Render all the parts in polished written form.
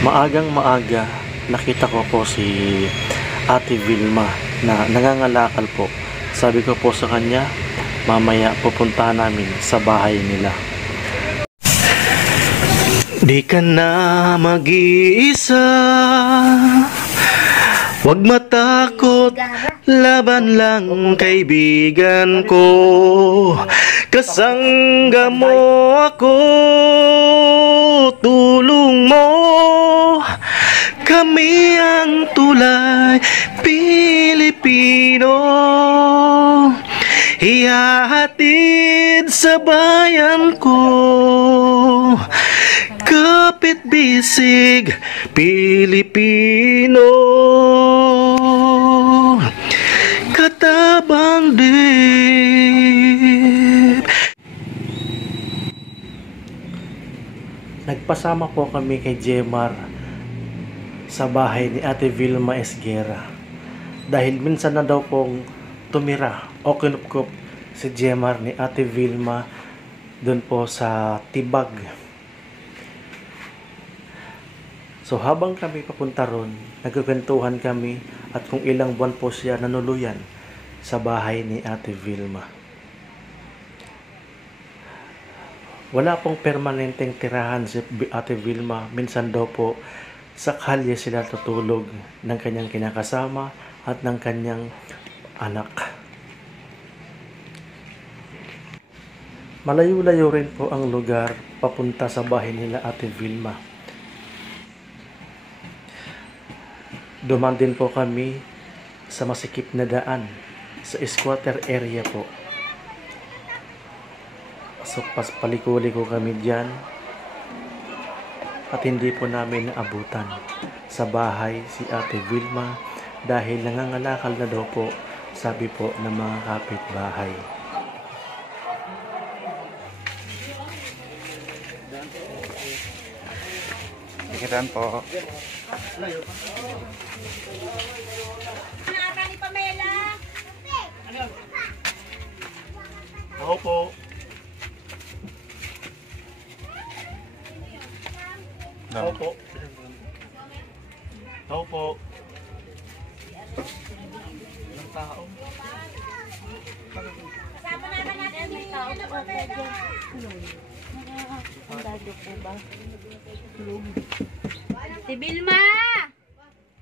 Maagang maaga, nakita ko po si Ate Vilma na nangangalakal po. Sabi ko po sa kanya, mamaya pupunta namin sa bahay nila. Di ka na mag-iisa, wag matakot, laban lang kaibigan ko. Kasangga mo ako, tulong mo, kami ang tulay Pilipino. Ihahatid sa bayan ko, kapit bisig Pilipino, katabang dib. Nagpasama po kami kay Jemar sa bahay ni Ate Vilma Esguera dahil minsan na daw pong tumira o kinupkup si Jemar ni Ate Vilma doon po sa Tibag. So habang kami papunta ron, nagkukwentuhan kami at kung ilang buwan po siya nanuluyan sa bahay ni Ate Vilma. Wala pong permanenteng tirahan si Ate Vilma. Minsan daw po sa kalye sila tutulog ng kanyang kinakasama at ng kanyang anak. Malayo-layo rin po ang lugar papunta sa bahay nila Ate Vilma. Dumaan din po kami sa masikip na daan sa squatter area po. So paliko-liko kami dyan at hindi po namin naabutan sa bahay si Ate Vilma dahil nangangalakal na daw po, sabi po ng mga kapitbahay. Ikitan po. Ni Pamela. Ako po. Ako po. Ako po. Ilang tao? Kasama naman natin ni Pamela. Si Vilma!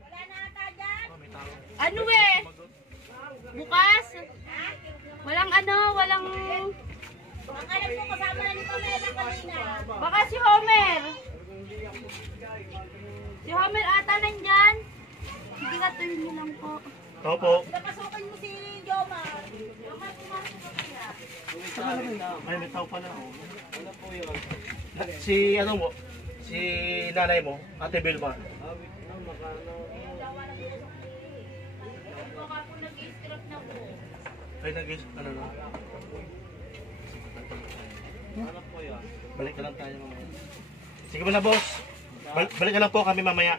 Wala na ata dyan. Ano eh? Bukas? Walang walang... Ang alam ko kasama na ni Pamela kanina. Baka si Homer. Si Homer ata nandyan. Sige ka, tuloy mo lang po. Ako po. Napasukin mo si Jomar. Jomar, pumasok ka kaya. Ay, may tao pala. Ano po yun? Si ano mo? Si nanay mo, Ate Vilma. Ay, ano na? Balik na lang tayo mamaya. Sige mo na, boss. Balik na lang po kami mamaya.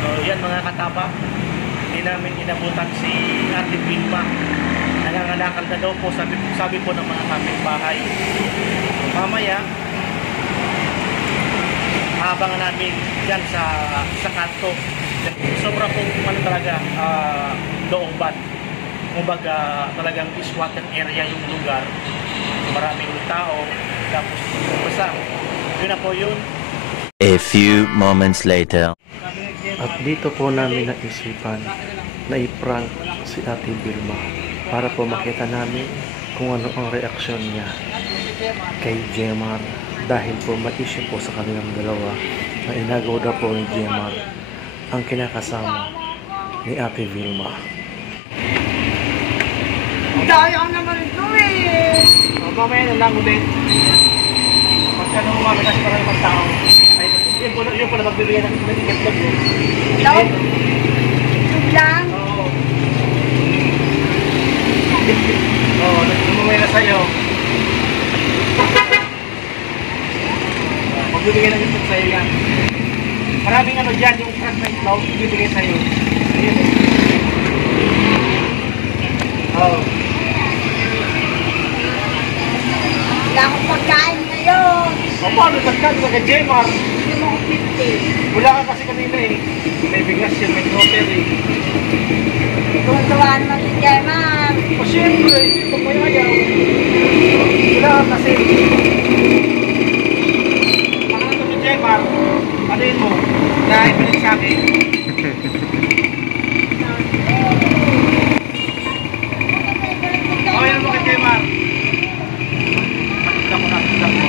So, yan mga kataba. Hindi namin inabutan si Ate Vilma. Nangangalakal na daw po, sabi po ng mga kapitbahay. Mamaya, habang namin dyan sa kanto. Sobra pong talaga doong ban. Kumbaga talagang squatter area yung lugar. Maraming tao, tapos basta. Yun na po yun. A few moments later. At dito po namin naisipan na i-prank si Ate Vilma para po makita namin kung ano ang reaksyon niya kay Jemar dahil po ma-issue po sa kanilang dalawa na inagaw daw po ni Jemar ang kinakasama ni Ate Vilma. Daya naman ito eh. Mamaya na lang ulit. Pagka nung umami kasi parang ibang tao. Yun po na magbibigay ng ticket vlog eh. Hello? YouTube lang? Oo. Oo, namumay na sa'yo. Magbibigay ng YouTube sa'yo yan. Maraming ano dyan, yung fragment cloud, magbibigay sa'yo. Ayun eh. Oo. Wala akong pagkain ngayon. O paano pagkain sa Jemar? mo ko 50. Wala ka kasi kanina eh. May bigas yun, may grocery. Tuwa naman si Gemma. O siyempre, sino mo yayaw? Wala ka kasi. Ano ito si Jemar? Ano yun mo? Dahil pinag sa akin. Okay mo kay Jemar. Pakita ko na, pakita ko.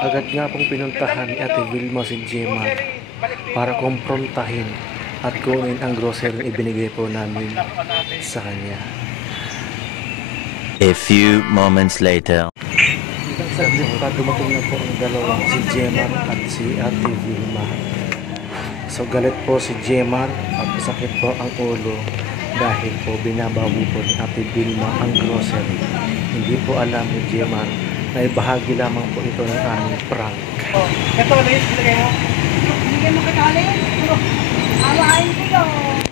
Agad nga pong pinuntahan ni Ate Vilma si Jemar para kumprontahin at kunin ang grocery na ibinigay po namin sa kanya. A few moments later. Isang saglit pa dumating na po ang dalawang si Jemar at si Ate Vilma. So galit po si Jemar at masakit po ang ulo dahil po binabawi po ni Ate Vilma ang grocery. Hindi po alam ni Jemar na ibahagi lamang po ito ng aming prank. Ito na yun, sinagay mo? Bigyan mo katali. Awain ko yun.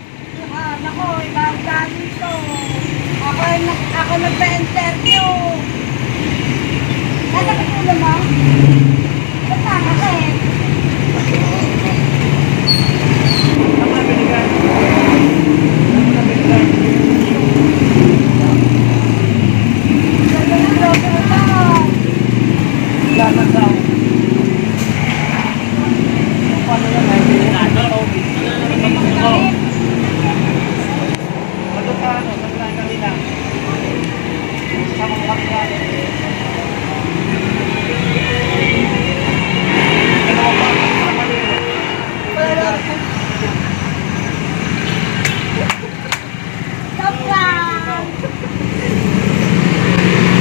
Nako, ibang dami ito. Ako nagpa-interview. Nasa katulo mo? Ba't nakakit? Ang mga binigay. Ang mga binigay. Laman daw. Paano yan? Ay, ano? Ano ka, ano? Sa mga kanina. Sa mga kanina. Ano ba? Stop lang!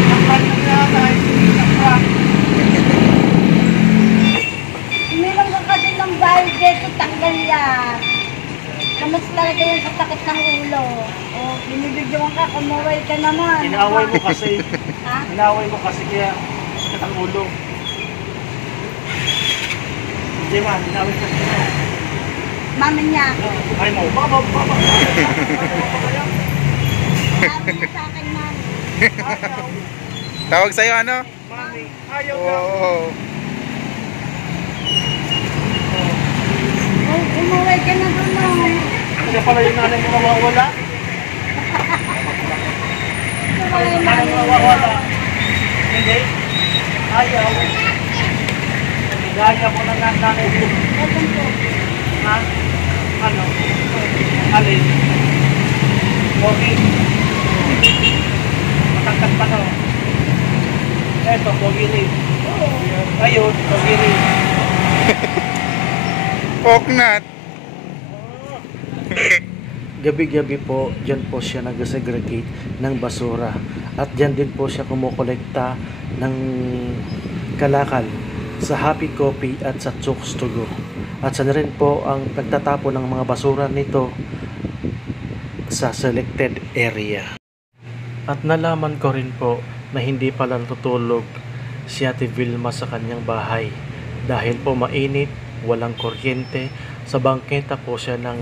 Ang kanina yata ay sakwa. Umilang ka kasi ng bahal dito, tanggal yan. Kamas talaga yan sa sakit ng ulo. O, binibidyoan ka, kumuway ka naman. Inaaway mo kasi. Ha? Inaaway mo kasi kaya sakit ang ulo. Hindi man, inaaway kasi mo. Mama niya ako. Ay mo, baba. Sabi niya sa akin, mami. Tawag sa'yo ano? Mami, ayaw ka. Oo. O, kumuway ka na doon, mami. Kasi pala yung nanay mo nawawala. Kumuway na Nanay mo nawawala. Hindi. Ayaw. Gaya mo ng nanay mo. Ha? Ano? Alin? Okay. Matangkad pa no? Eto, pogi rin. Ayun, pogi rin. Poknat. Gabi-gabi po, dyan po siya nag-segregate ng basura. At dyan din po siya kumukolekta ng kalakal sa Happy Coffee at sa Chokes to Go. At saan rin po ang nagtatapon ng mga basura nito sa selected area. At nalaman ko rin po na hindi pala natutulog si Ate Vilma sa kanyang bahay dahil po mainit, walang kuryente. Sa bangketa po siya ng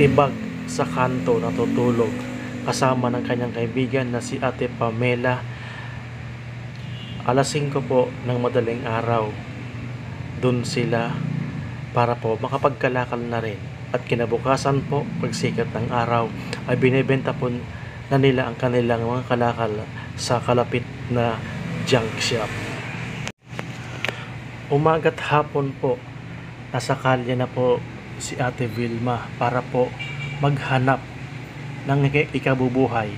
tibag sa kanto natutulog kasama ng kanyang kaibigan na si Ate Pamela. Alas 5 po ng madaling araw dun sila para po makapagkalakal na rin. At kinabukasan po, pagsikat ng araw, ay binibenta po na nila ang kanilang mga kalakal sa kalapit na junk shop. Umaga't hapon po, nasa kalye na po si Ate Vilma para po maghanap ng ikabubuhay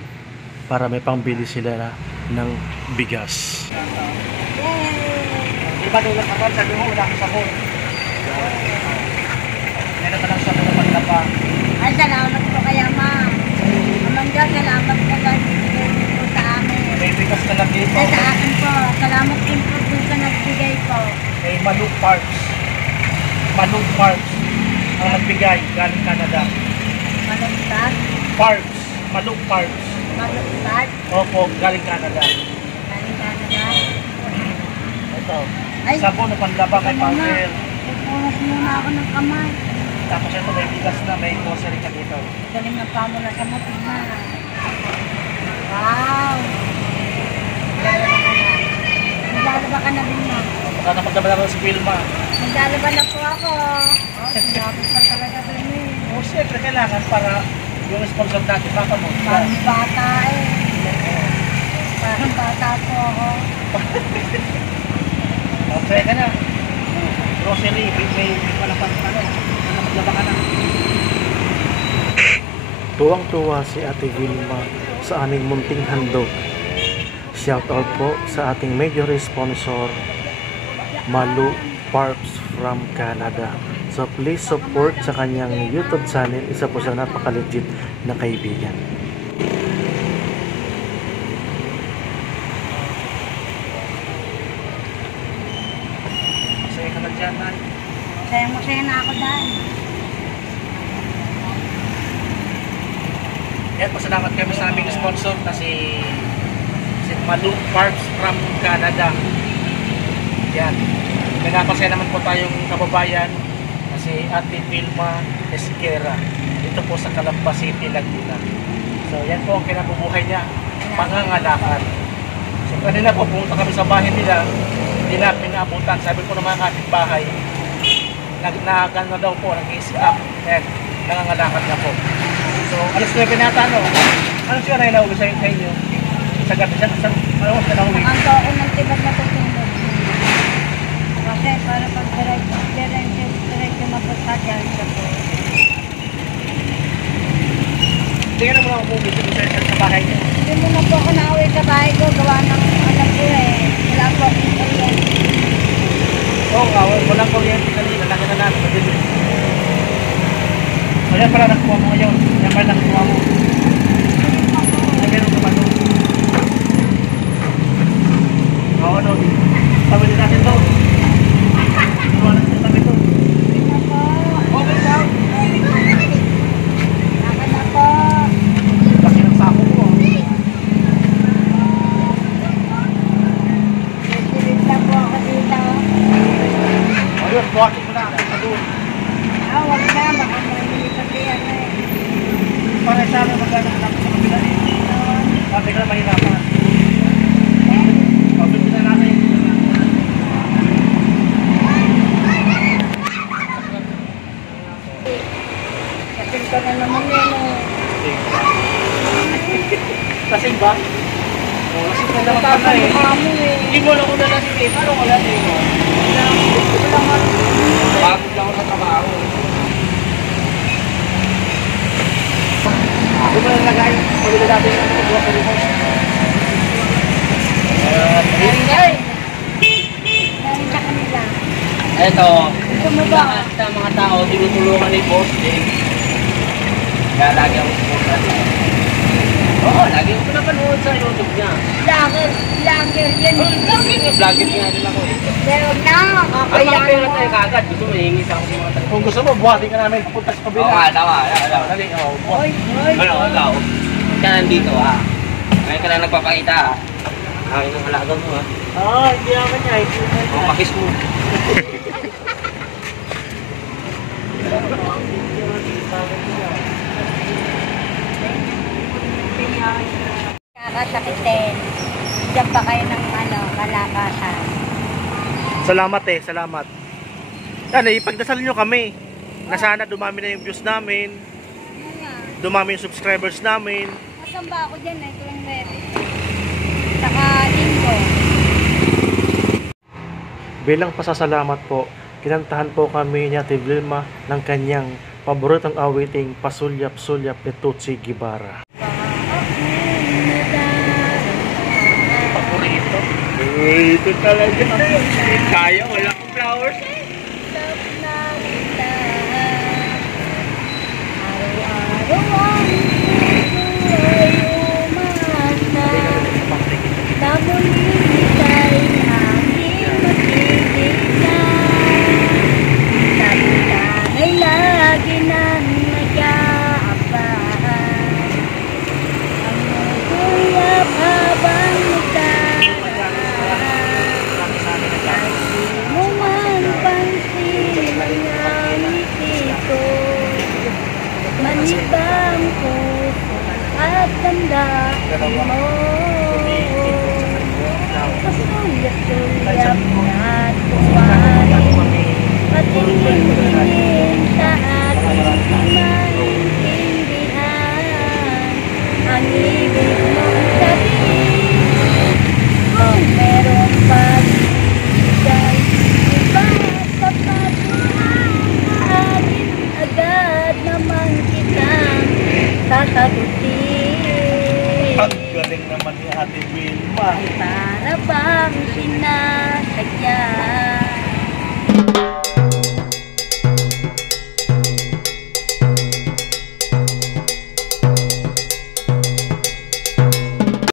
para may pangbili sila na ng bigas. Iba doon lang karon, sabi mo, wala akong sakot. Meron ka lang sa mga paglapa. Ay, salamat po kaya, ma. Amang Diyos, salamat po po sa amin. May bigas na lang dito. Ay, sa akin po, salamat din po dun sa nagbigay po. May Manug Parks. Manug Parks ang nagbigay galing Canada. Malugtad, Parks. Manug Parks. malugtad, Opo, galing Canada. galing Canada. Ito. Ay. Sabon na panlaba kay Pavel. Pupunas muna ako ng kamay. Tapos ito may bigas na, may grocery ka dito. Galing na pa mo na sa matig na. Wow! Naglalaba ka na din, ma. Baka na magdabala si Vilma. Maglalaban na po ako. Dapat pa talaga rin eh. O, siyempre, kailangan para yung sponsor natin, baka mo. Parang bata eh. Parang bata po ako. Okay ka na. Grocery, may wala pa ano. Maglaba ka na. Tuwang-tuwa si Ate Vilma sa aming munting handog. Shoutout po sa ating major sponsor, Malu Parks from Canada. So please support sa kanyang YouTube channel. Isa po siya napaka-legit na kaibigan. Masaya ka na dyan, Nay. Masaya na ako dahil. Yan, pasalamat kami sa aming sponsor na si Malu Parks from Canada. Yan. Nagkakasaya naman po tayong kababayan na si Ate Vilma Esquera. Dito po sa Calamba City, Laguna. So yan po ang kinabubuhay niya, pangangalakan. So kanina po pumunta kami sa bahay nila, hindi na pinaabutan. Sabi po ng mga kapitbahay, nagnagan na daw po, nag-i-scrap. Yan, nangangalakan na po. So alas 9 na ata, no? Anong siya na inauwi sa inyo? Sa gabi siya, ano siya nauwi? Nakanto ako ng tibag na tutulog. Kasi para pag diretso mapunta dyan sa po. Hindi ka naman ako bumisi sa bahay niyo. Hindi mo na po ako nauwi sa bahay ko. Gawa ng alam ko eh. Wala po akong kuryente. Oo nga, walang kuryente kanina. Lagi na natin madilim. So yan pala nakuha mo ngayon. Yan pala nakuha mo. Ay, meron ka ba doon? Oo, doon. Sabi din natin doon. Iwan natin sa tabi doon. Okay daw. Naka na po. Laki ng sako mo. Sisilip na po ako dito. Ayun, buhatin mo na. Sa doon. Wag na. Baka malilipat yan eh. Para sa amin maghanap sa kabila eh. Sabi ka na mahirapan. Pabili na natin. Kasing ka na naman yan eh. Lasing ba? Oo, lasing ka naman pala eh. Mukha mo eh. Hindi mo lang ako nalasing eh. Paano ko lasing mo? Pagod lang ako sa trabaho. Ako ba nalagay? Pabili natin yung mga sa limon. Ay! Dahil sa kanila. Ito, Gusto mo ba? lahat ng mga tao tinutulungan ni Boss Dave. Kaya lagi ako sumunod. Oo, lagi ako pinapanood sa YouTube niya. Vlogger yan eh. Vlogger nga din ako eh. Pero na, Ang mga kaya pera tayo kagad, gusto mo hihingi sa ako ng mga Kung gusto mo, buhatin ka namin papunta sa kabila. Oo nga, tama. Dali, oh, buhat. Oy, Ano, ikaw? Kaya nandito Ngayon ka lang nagpapakita Akin ang halaga mo Hindi naman niya. Ang pakis mo. kakasakitin. Diyan pa kayo ng kalakasan. Salamat eh, salamat. Yan eh, ipagdasal nyo kami. Na sana dumami na yung views namin. Ano nga? Dumami yung subscribers namin. Nasaan ba ako dyan eh? Tuwing ready. Saka linggo. Bilang pasasalamat po, kinantahan po kami ni Ate Vilma ng kanyang paboritong awiting Pasulyap-Sulyap ni Tutsi Guevara. Paborito? Ito talaga. Kaya, wala akong flowers. Manibang ko at tanda mo. Pasulyap-sulyap na tuway sasagutin. Ang galing naman ni Ate Vilma. Ay para bang sinasadya.